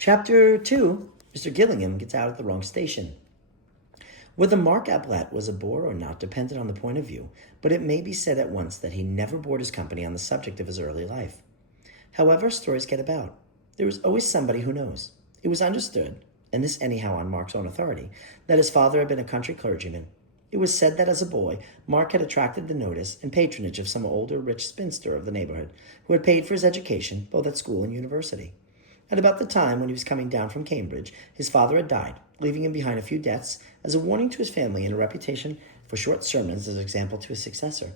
Chapter 2, Mr. Gillingham gets out at the wrong station. Whether Mark Ablett was a bore or not depended on the point of view, but it may be said at once that he never bored his company on the subject of his early life. However stories get about, there is always somebody who knows. It was understood, and this anyhow on Mark's own authority, that his father had been a country clergyman. It was said that as a boy, Mark had attracted the notice and patronage of some older, rich spinster of the neighborhood, who had paid for his education both at school and university. At about the time when he was coming down from Cambridge, his father had died, leaving him behind a few debts as a warning to his family and a reputation for short sermons as an example to his successor.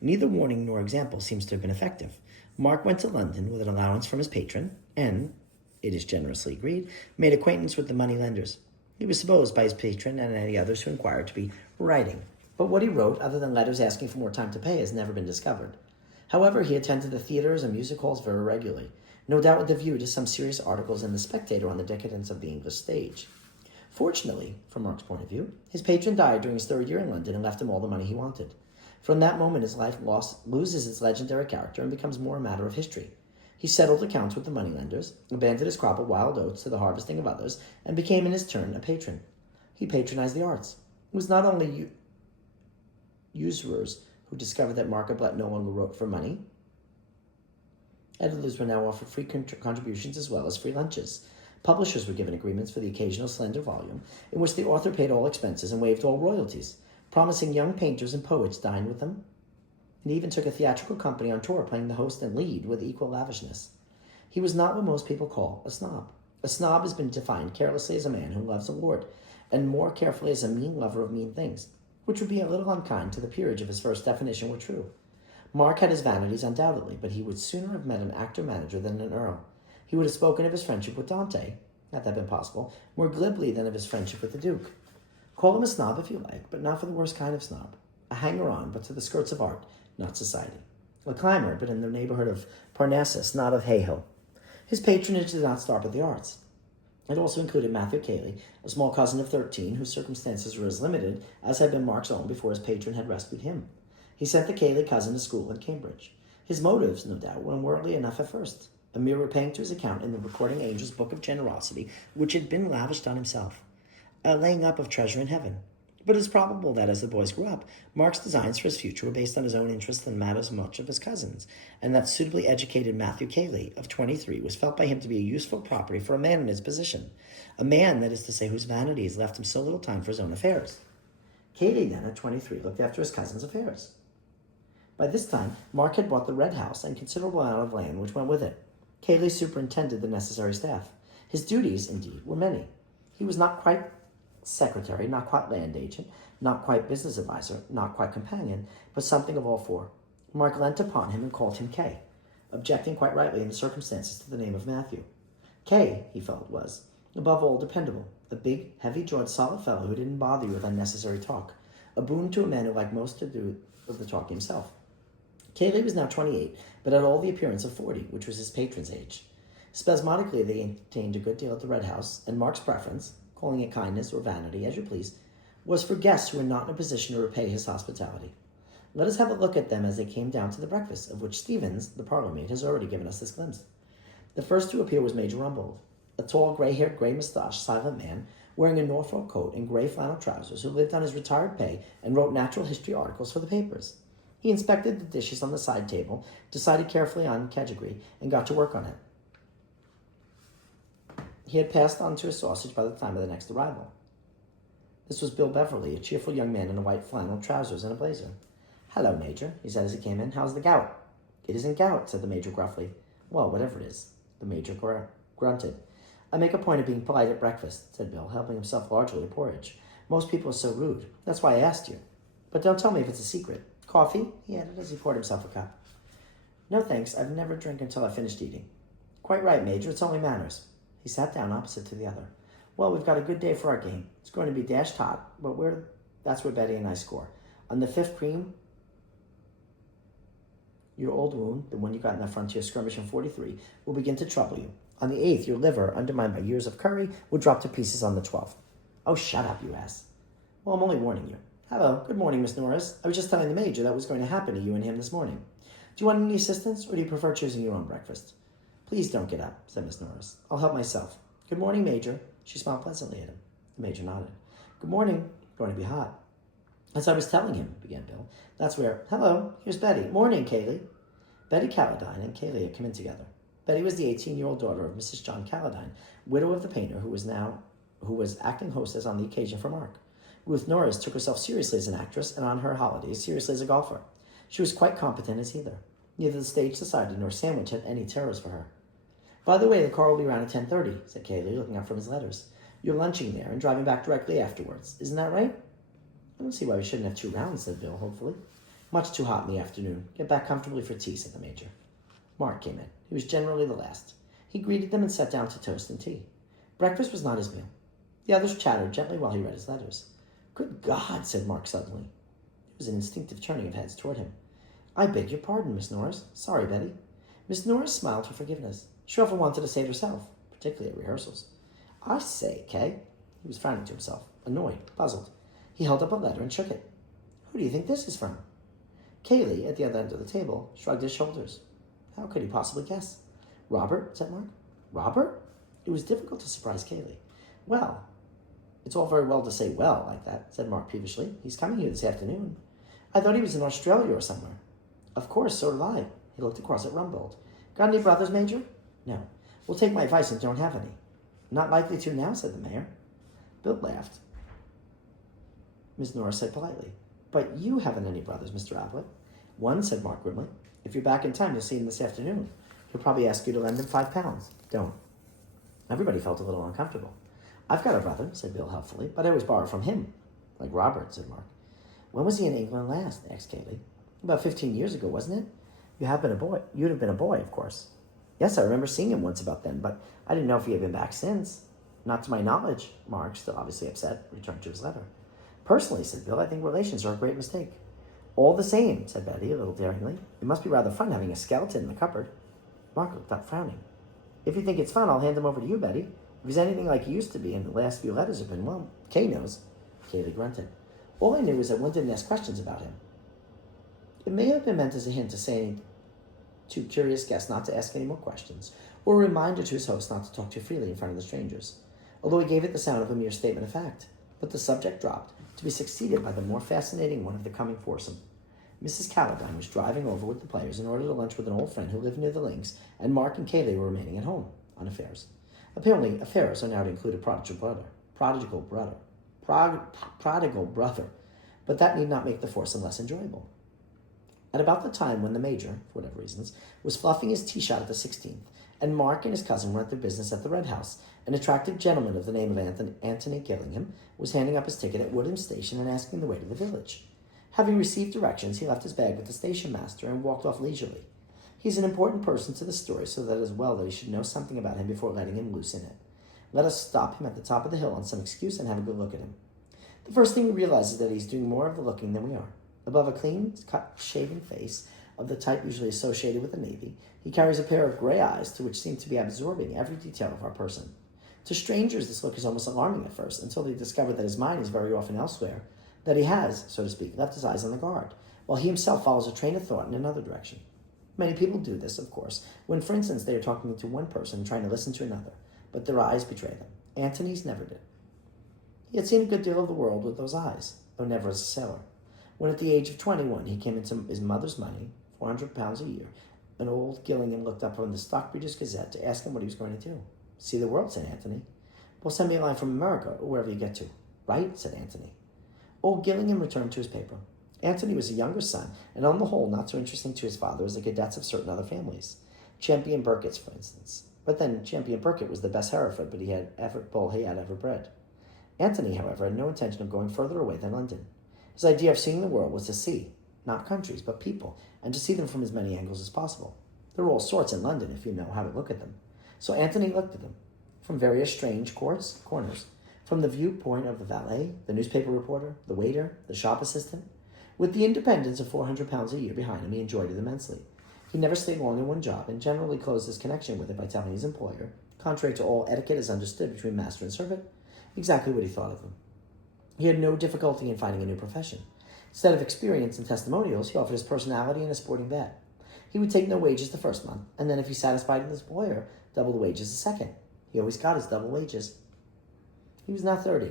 Neither warning nor example seems to have been effective. Mark went to London with an allowance from his patron and, it is generously agreed, made acquaintance with the money lenders. He was supposed by his patron and any others who inquired to be writing, but what he wrote, other than letters asking for more time to pay, has never been discovered. However, he attended the theaters and music halls very regularly, no doubt with a view to some serious articles in The Spectator on the decadence of the English stage. Fortunately, from Mark's point of view, his patron died during his third year in London and left him all the money he wanted. From that moment, his life loses its legendary character and becomes more a matter of history. He settled accounts with the moneylenders, abandoned his crop of wild oats to the harvesting of others, and became in his turn a patron. He patronized the arts. It was not only usurers who discovered that Mark Ablett no longer wrote for money. Editors were now offered free contributions as well as free lunches. Publishers were given agreements for the occasional slender volume, in which the author paid all expenses and waived all royalties, promising young painters and poets dined with them, and even took a theatrical company on tour playing the host and lead with equal lavishness. He was not what most people call a snob. A snob has been defined carelessly as a man who loves a lord, and more carefully as a mean lover of mean things, which would be a little unkind to the peerage of his first definition were true. Mark had his vanities undoubtedly, but he would sooner have met an actor-manager than an earl. He would have spoken of his friendship with Dante, had that been possible, more glibly than of his friendship with the Duke. Call him a snob if you like, but not for the worst kind of snob. A hanger-on, but to the skirts of art, not society. A climber, but in the neighborhood of Parnassus, not of Hay-Hill. His patronage did not stop at the arts. It also included Matthew Cayley, a small cousin of 13, whose circumstances were as limited as had been Mark's own before his patron had rescued him. He sent the Cayley cousin to school at Cambridge. His motives, no doubt, were unworldly enough at first, a mere repaying to his account in the recording angel's book of generosity, which had been lavished on himself, a laying up of treasure in heaven. But it is probable that as the boys grew up, Mark's designs for his future were based on his own interests and matters much of his cousin's, and that suitably educated Matthew Cayley, of 23, was felt by him to be a useful property for a man in his position, a man, that is to say, whose vanities left him so little time for his own affairs. Cayley, then, at 23, looked after his cousin's affairs. By this time, Mark had bought the Red House and considerable amount of land which went with it. Cayley superintended the necessary staff. His duties, indeed, were many. He was not quite secretary, not quite land agent, not quite business advisor, not quite companion, but something of all four. Mark leant upon him and called him Kay, objecting quite rightly in the circumstances to the name of Matthew. Kay, he felt, was, above all, dependable, a big, heavy-jawed, solid fellow who didn't bother you with unnecessary talk, a boon to a man who liked most to do of the talk himself. Cayley was now 28, but had all the appearance of 40, which was his patron's age. Spasmodically, they obtained a good deal at the Red House, and Mark's preference, calling it kindness or vanity, as you please, was for guests who were not in a position to repay his hospitality. Let us have a look at them as they came down to the breakfast, of which Stevens, the parlour-maid, has already given us this glimpse. The first to appear was Major Rumbold, a tall, gray-haired, gray-moustached, silent man, wearing a Norfolk coat and gray flannel trousers, who lived on his retired pay and wrote natural history articles for the papers. He inspected the dishes on the side table, decided carefully on category, and got to work on it. He had passed on to his sausage by the time of the next arrival. This was Bill Beverly, a cheerful young man in a white flannel trousers and a blazer. "Hello, Major," he said as he came in. "How's the gout?" "It isn't gout," said the Major gruffly. "Well, whatever it is," the Major grunted. "I make a point of being polite at breakfast," said Bill, helping himself largely to porridge. "Most people are so rude. That's why I asked you. But don't tell me if it's a secret. Coffee?" he added as he poured himself a cup. "No, thanks. I've never drank until I've finished eating." "Quite right, Major. It's only manners." He sat down opposite to the other. "Well, we've got a good day for our game. It's going to be dashed hot, but that's where Betty and I score. On the 5th cream, your old wound, the one you got in that frontier skirmish in 43, will begin to trouble you. On the 8th, your liver, undermined by years of curry, will drop to pieces on the 12th. "Oh, shut up, you ass." "Well, I'm only warning you." "Hello. Good morning, Miss Norris. I was just telling the Major that was going to happen to you and him this morning. Do you want any assistance, or do you prefer choosing your own breakfast?" "Please don't get up," said Miss Norris. "I'll help myself. Good morning, Major. She smiled pleasantly at him. The Major nodded. Good morning. Going to be hot. As I was telling him, began Bill, that's where, hello, here's Betty. Morning, Kaylee. Betty Calladine and Kaylee had come in together. Betty was the 18-year-old daughter of Mrs. John Calladine, widow of the painter who was acting hostess on the occasion for Mark. Ruth Norris took herself seriously as an actress and on her holidays seriously as a golfer. She was quite competent as either. Neither the stage society nor Sandwich had any terrors for her. By the way, the car will be around at 10:30, said Kaylee, looking up from his letters. You're lunching there and driving back directly afterwards. Isn't that right? I don't see why we shouldn't have 2 rounds, said Bill, hopefully. Much too hot in the afternoon. Get back comfortably for tea, said the Major. Mark came in. He was generally the last. He greeted them and sat down to toast and tea. Breakfast was not his meal. The others chattered gently while he read his letters. Good God, said Mark suddenly. It was an instinctive turning of heads toward him. I beg your pardon, Miss Norris. Sorry, Betty. Miss Norris smiled her forgiveness. She often wanted to say it herself, particularly at rehearsals. I say, Kay. He was frowning to himself, annoyed, puzzled. He held up a letter and shook it. Who do you think this is from? Kaylee, at the other end of the table, shrugged his shoulders. How could he possibly guess? Robert, said Mark. Robert? It was difficult to surprise Kaylee. Well, it's all very well to say well like that, said Mark peevishly. He's coming here this afternoon. I thought he was in Australia or somewhere. Of course, so did I. He looked across at Rumbold. Got any brothers, Major? No. We'll take my advice and don't have any. Not likely to now, said the mayor. Bill laughed. Miss Norris said politely, But you haven't any brothers, Mr. Ablett. One, said Mark grimly. If you're back in time, you'll see him this afternoon. He'll probably ask you to lend him £5. Don't. Everybody felt a little uncomfortable. I've got a brother, said Bill helpfully, but I always borrow from him. Like Robert, said Mark. When was he in England last? Asked Kaylee. About 15 years ago, wasn't it? You'd have been a boy, of course. Yes, I remember seeing him once about then, but I didn't know if he had been back since. Not to my knowledge. Mark, still obviously upset, returned to his letter. Personally, said Bill, I think relations are a great mistake. All the same, said Betty, a little daringly. It must be rather fun having a skeleton in the cupboard. Mark looked up, frowning. If you think it's fun, I'll hand him over to you, Betty. If he's anything like he used to be, and the last few letters have been, well, Kay knows. Kaylee grunted. All I knew was that one didn't ask questions about him. It may have been meant as a hint to say to curious guests not to ask any more questions, or a reminder to his host not to talk too freely in front of the strangers, although he gave it the sound of a mere statement of fact. But the subject dropped, to be succeeded by the more fascinating one of the coming foursome. Mrs. Calladine was driving over with the players in order to lunch with an old friend who lived near the links, and Mark and Kaylee were remaining at home, on affairs. Apparently, affairs are now to include a prodigal brother, but that need not make the foursome less enjoyable. At about the time when the Major, for whatever reasons, was fluffing his tee shot at the 16th, and Mark and his cousin were at their business at the Red House, an attractive gentleman of the name of Anthony Gillingham was handing up his ticket at Woodham Station and asking the way to the village. Having received directions, he left his bag with the station master and walked off leisurely. He's an important person to the story, so that it is well that he should know something about him before letting him loose in it. Let us stop him at the top of the hill on some excuse and have a good look at him. The first thing we realize is that he's doing more of the looking than we are. Above a clean-cut, shaven face of the type usually associated with the Navy, he carries a pair of gray eyes to which seem to be absorbing every detail of our person. To strangers, this look is almost alarming at first, until they discover that his mind is very often elsewhere, that he has, so to speak, left his eyes on the guard, while he himself follows a train of thought in another direction. Many people do this, of course, when, for instance, they are talking to one person and trying to listen to another, but their eyes betray them. Antony's never did. He had seen a good deal of the world with those eyes, though never as a sailor. When at the age of 21 he came into his mother's money, £400 a year, and old Gillingham looked up from the Stockbreeders Gazette to ask him what he was going to do. See the world, said Anthony. Well, send me a line from America, or wherever you get to. Right, said Anthony. Old Gillingham returned to his paper. Anthony was a younger son, and on the whole not so interesting to his father as the cadets of certain other families. Champion Burkitt's, for instance. But then Champion Burkitt was the best Hereford bull he had ever bred. Anthony, however, had no intention of going further away than London. His idea of seeing the world was to see, not countries, but people, and to see them from as many angles as possible. There are all sorts in London if you know how to look at them. So Anthony looked at them, from various strange corners, from the viewpoint of the valet, the newspaper reporter, the waiter, the shop assistant. With the independence of £400 a year behind him, he enjoyed it immensely. He never stayed long in one job, and generally closed his connection with it by telling his employer, contrary to all etiquette as understood between master and servant, exactly what he thought of them. He had no difficulty in finding a new profession. Instead of experience and testimonials, he offered his personality and a sporting bet. He would take no wages the first month, and then if he satisfied his employer, double the wages the second. He always got his double wages. He was now 30.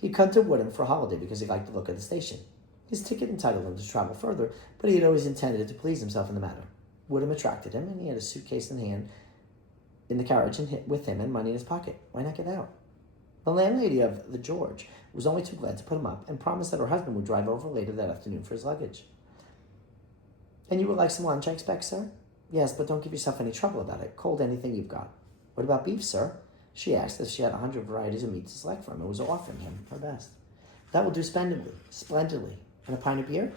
He'd come to Woodham for a holiday because he liked the look of the station. His ticket entitled him to travel further, but he had always intended to please himself in the matter. Woodham attracted him, and he had a suitcase in hand in the carriage and with him and money in his pocket. Why not get out? The landlady of the George was only too glad to put him up and promised that her husband would drive over later that afternoon for his luggage. And you would like some lunch, I expect, sir? Yes, but don't give yourself any trouble about it. Cold anything you've got. What about beef, sir? She asked if she had 100 varieties of meat to select from and was offering him her best. That will do splendidly. And a pint of beer?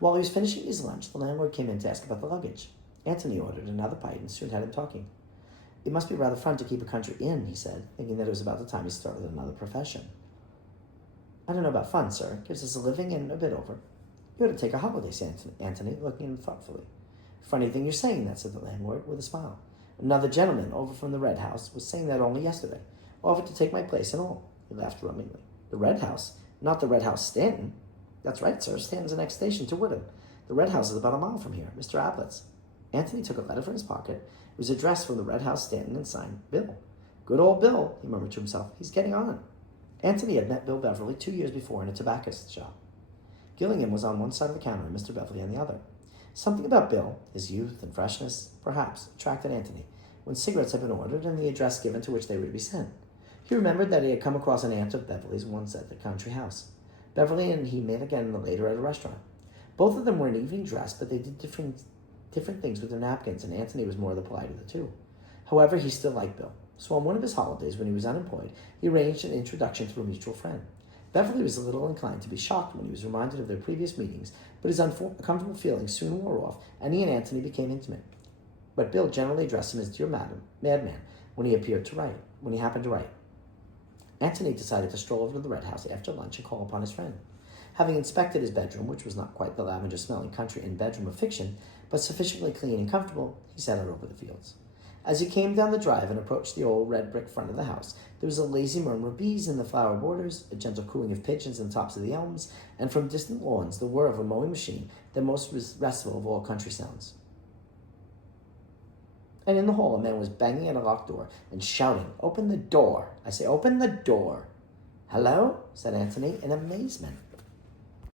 While he was finishing his lunch, the landlord came in to ask about the luggage. Anthony ordered another pint and soon had him talking. It must be rather fun to keep a country inn, he said, thinking that it was about the time he started another profession. I don't know about fun, sir. It gives us a living and a bit over. You ought to take a holiday, said Anthony, looking at him thoughtfully. Funny thing you're saying that, said the landlord with a smile. Another gentleman over from the Red House was saying that only yesterday. Offered to take my place and all. He laughed rummingly. The Red House? Not the Red House Stanton. That's right, sir. Stanton's the next station to Woodham. The Red House is about a mile from here. Mr. Ablett's. Anthony took a letter from his pocket. It was addressed from the Red House Stanton and signed Bill. Good old Bill, he murmured to himself. He's getting on. Anthony had met Bill Beverly 2 years before in a tobacconist's shop. Gillingham was on one side of the counter and Mr. Beverly on the other. Something about Bill, his youth and freshness, perhaps, attracted Anthony, when cigarettes had been ordered and the address given to which they were to be sent. He remembered that he had come across an aunt of Beverly's once at the country house. Beverly and he met again later at a restaurant. Both of them were in evening dress, but they did different things with their napkins, and Anthony was more the polite of the two. However, he still liked Bill. So on one of his holidays, when he was unemployed, he arranged an introduction through a mutual friend. Beverly was a little inclined to be shocked when he was reminded of their previous meetings, but his uncomfortable feelings soon wore off, and he and Anthony became intimate. But Bill generally addressed him as "Dear Madman" when he happened to write. Anthony decided to stroll over to the Red House after lunch and call upon his friend. Having inspected his bedroom, which was not quite the lavender-smelling country inn bedroom of fiction, but sufficiently clean and comfortable, he set out over the fields. As he came down the drive and approached the old red brick front of the house, there was a lazy murmur of bees in the flower borders, a gentle cooing of pigeons in the tops of the elms, and from distant lawns the whir of a mowing machine, the most restful of all country sounds. And in the hall, a man was banging at a locked door and shouting, "Open the door! I say, open the door!" "Hello?" said Anthony in amazement.